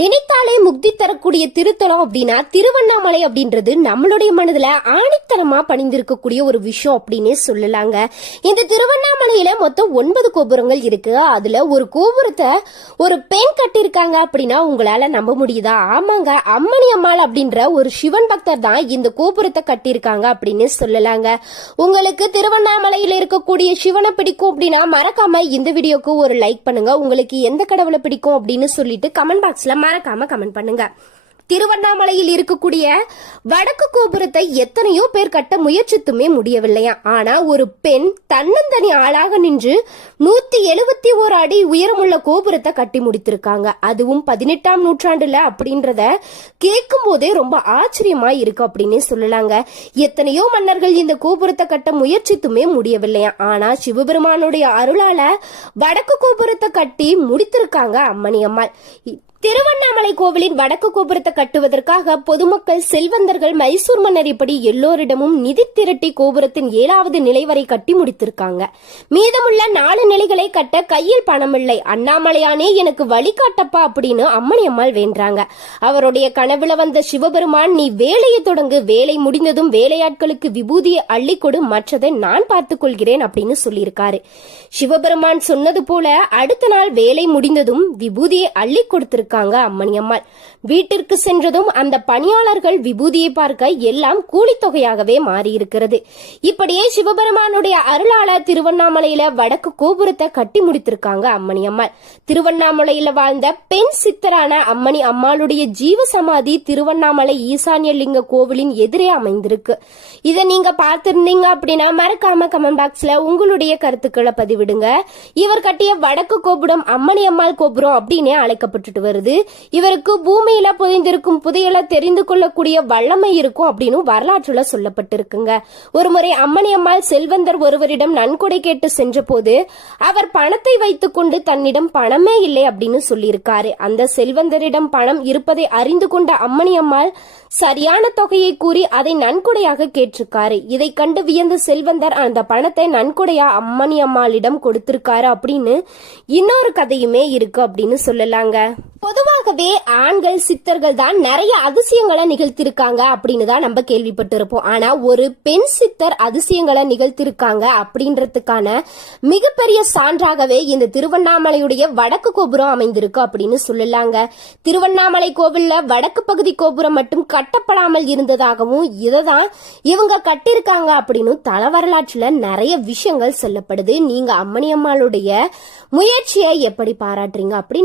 நினைத்தாலே முக்தி தரக்கூடிய திருத்தலம் அப்படின்னா திருவண்ணாமலை அப்படின்றது நம்மளுடைய மனதுல ஆணித்தனமா பணிந்திருக்கக்கூடிய ஒரு விஷயம் அப்படின்னு சொல்லலாங்க. இந்த திருவண்ணாமலையில மொத்தம் 9 கோபுரங்கள் இருக்கு. அதுல ஒரு கோபுரத்தை ஒரு பெண் கட்டியிருக்காங்க அப்படின்னா உங்களால நம்ப முடியுதா? ஆமாங்க, அம்மணி அம்மாள் அப்படின்ற ஒரு சிவன் பக்தர் தான் இந்த கோபுரத்தை கட்டியிருக்காங்க அப்படின்னு சொல்லலாங்க. உங்களுக்கு திருவண்ணாமலையில இருக்கக்கூடிய சிவனை பிடிக்கும் அப்படின்னா மறக்காம இந்த வீடியோக்கு ஒரு லைக் பண்ணுங்க. உங்களுக்கு எந்த கடவுளை பிடிக்கும் அப்படின்னு சொல்லிட்டு கமெண்ட் பாக்ஸ்ல மறக்காம கமெண்ட் பண்ணுங்க. திருவண்ணாமலையில் இருக்கக்கூடிய வடக்கு கோபுரத்தை எத்தனையோ பேர் கட்ட முயற்சித்துமே முடியவில்லையா. ஆனா ஒரு பெண் தன்னந்தனி ஆளாக நின்று 171 அடி உயரமுள்ள கோபுரத்தை கட்டி முடித்திருக்காங்க. அதுவும் 18ஆம் நூற்றாண்டுல அப்படின்றத கேட்கும் போதே ரொம்ப ஆச்சரியமா இருக்கு அப்படின்னு சொல்லலாங்க. எத்தனையோ மன்னர்கள் இந்த கோபுரத்தை கட்ட முயற்சித்துமே முடியவில்லையா. ஆனா சிவபெருமானுடைய அருளால வடக்கு கோபுரத்தை கட்டி முடித்திருக்காங்க அம்மணி அம்மாள். திருவண்ணாமலை கோவிலின் வடக்கு கோபுரத்தை கட்டுவதற்காக பொதுமக்கள், செல்வந்தர்கள், மைசூர் மன்னர் இப்படி எல்லோரிடமும் நிதி திரட்டி கோபுரத்தின் 7வது நிலை வரை கட்டி முடித்திருக்காங்க. மீதமுள்ள 4 நிலைகளை கட்ட கையில் பணமில்லை, அண்ணாமலையானே எனக்கு வழிகாட்டப்பா அப்படின்னு அம்மணி அம்மாள் வேண்டாங்க. அவருடைய கனவுல வந்த சிவபெருமான், நீ வேலையை தொடங்கு, வேலை முடிந்ததும் வேலையாட்களுக்கு விபூதியை அள்ளி கொடு, மற்றதை நான் பார்த்துக் கொள்கிறேன் அப்படின்னு சொல்லியிருக்காரு. சிவபெருமான் சொன்னது போல அடுத்த நாள் வேலை முடிந்ததும் விபூதியை அள்ளி கொடுத்திருக்காங்க அம்மணி அம்மாள். வீட்டிற்கு சென்றதும் அந்த பணியாளர்கள் விபூதியை பார்க்க எல்லாம் கூலித்தொகையாகவே மாறி இருக்கிறது. இப்படியே சிவபெருமானுடைய அருளால திருவண்ணாமலையில வடக்கு கோபுரத்தை கட்டி முடித்திருக்காங்க அம்மணி அம்மாள். திருவண்ணாமலையில வாழ்ந்த பெண் சித்தரான அம்மணி அம்மாளுடைய ஜீவ சமாதி திருவண்ணாமலை ஈசான்ய லிங்க கோவிலின் எதிரே அமைந்திருக்கு. இதை நீங்க பார்த்திருந்தீங்க அப்படின்னா மறக்காம கமெண்ட் பாக்ஸ்ல உங்களுடைய கருத்துக்களை பதிவிடுங்க. இவர் கட்டிய வடக்கு கோபுரம் அம்மணி அம்மாள் கோபுரம் அப்படின்னே அழைக்கப்பட்டு வருது. இவருக்கு பூமியில புதைந்திருக்கும் புதையலை தெரிந்து கொள்ளக்கூடிய வல்லமை இருக்கும் அப்படின்னு வரலாற்றுல சொல்லப்பட்டிருக்குங்க. ஒருமுறை அம்மணி அம்மாள் செல்வந்தர் ஒருவரிடம் நன்கொடை கேட்டு சென்ற போது அவர் பணத்தை வைத்துக் கொண்டு தன்னிடம் பணமே இல்லை அப்படின்னு சொல்லியிருக்காரு. அந்த செல்வந்தரிடம் பணம் இருப்பதை அறிந்து கொண்ட அம்மணி அம்மாள் சரியான தொகையை கூறி அதை நன்கொடையாக கேட்டிருக்காரு. இதை கண்டு வியந்த செல்வந்தர் அந்த பணத்தை நன்கொடையா அம்மணி அம்மாளிடம் கொடுத்திருக்காரு அப்படின்னு இன்னொரு கதையுமே இருக்கு அப்படின்னு சொல்லலாங்க. பொதுவாகவே ஆண்கள் சித்தர்கள் தான் நிறைய அதிசயங்களை நிகழ்த்திருக்காங்க அப்படின்னு தான் நம்ம கேள்விப்பட்டிருப்போம். ஆனா ஒரு பெண் சித்தர் அதிசயங்களை நிகழ்த்திருக்காங்க அப்படின்றதுக்கான மிகப்பெரிய சான்றாகவே இந்த திருவண்ணாமலையுடைய வடக்கு கோபுரம் அமைந்திருக்கு அப்படின்னு சொல்லலாங்க. திருவண்ணாமலை கோவில்ல வடக்கு பகுதி கோபுரம் மட்டும் கட்டப்படாமல் இருந்ததாகவும் இததான் இவங்க கட்டிருக்காங்க அப்படின்னு தல வரலாற்றுல நிறைய விஷயங்கள் சொல்லப்படுது. நீங்க அம்மணி அம்மாளுடைய முயற்சியை எப்படி பாராட்டுறீங்க அப்படின்னு